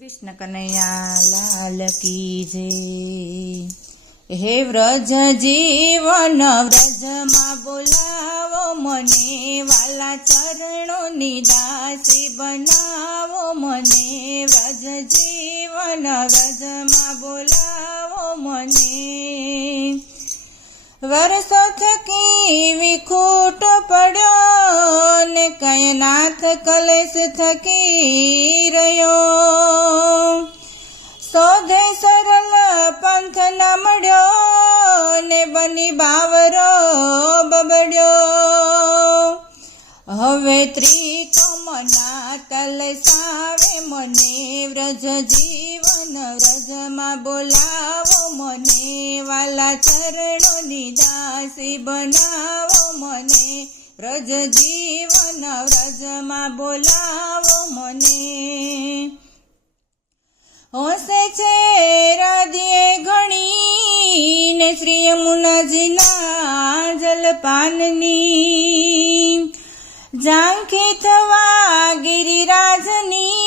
કૃષ્ણ કનૈયા લાલ કી જય. હે વ્રજ જીવન, વ્રજમાં બોલાવો મને, વાલા ચરણોની દાસી બનાવો મને. વ્રજ જીવન, વ્રજમાં બોલાવો મને. વર્ષો થકી વિખૂટ પડ્યો ને કયનાથ કલેશ થકી રહ્યો. બાવરો બબડ્યો. હવે ત્રિકમના તલસાવે મને વ્રજ જીવન, વ્રજમાં બોલાવો મને. વાલા ચરણોની દાસી બનાવો મને. વ્રજ જીવન, વ્રજમાં બોલાવો મને. હોશે જલપાનની ઝાંખી થવા ગિરિરાજની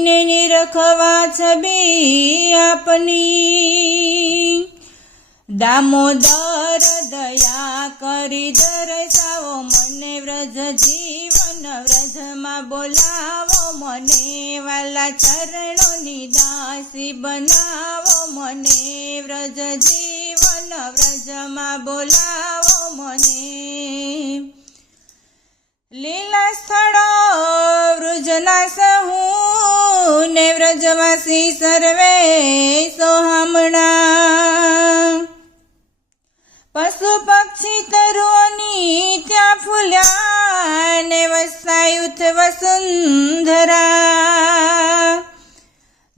ને નિરખવા છબી આપની દામોદર દયા કરી દર્શાવો મને વ્રજ જીવન વ્રજમાં બોલાવો મને વાલા ચરણોની દાસી બનાવો મને વ્રજ જીવન, વ્રજમાં બોલાવો મને. લીલા સ્થળો વૃજના સહુ ને વ્રજવાસી સર્વે સોહામણા પશુ પક્ષી તરુઓની ત્યાં ફૂલ્યા ને વસાયુથ વસુંધરા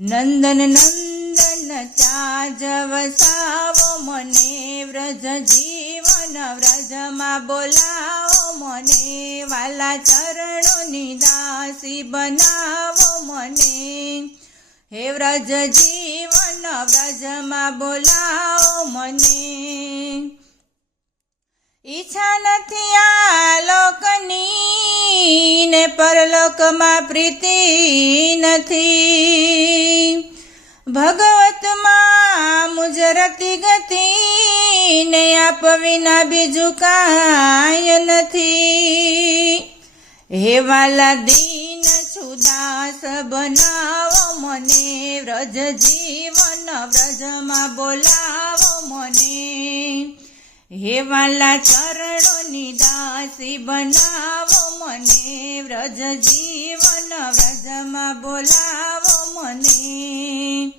નંદન નંદન ચાજવ વસાવો મને વ્રજ જીવન વ્રજમાં બોલાવો મને. વાલા ચરણોની દાસી બનાવો મને. હે વ્રજ જીવન વ્રજમાં બોલાવો મને. ઈચ્છા નથી આ લોકની પરલોકમાં પ્રીતિ નથી. ભગવતમાં મુજરતી ગતિ ને આપ વિના બીજું કાય નથી. હે વાલા દીન છુદાસ બનાવો મને, વ્રજ જીવન વ્રજમાં બોલાવો મને. હે વાલા ચરણોની દાસી બનાવો મને વ્રજ જીવન વ્રજમાં બોલાવો મને.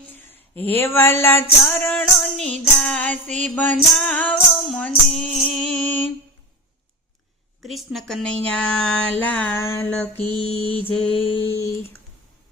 હે વાલા ચરણોની દાસી બનાવો મને. કૃષ્ણ કનૈયા લાલ કી જય.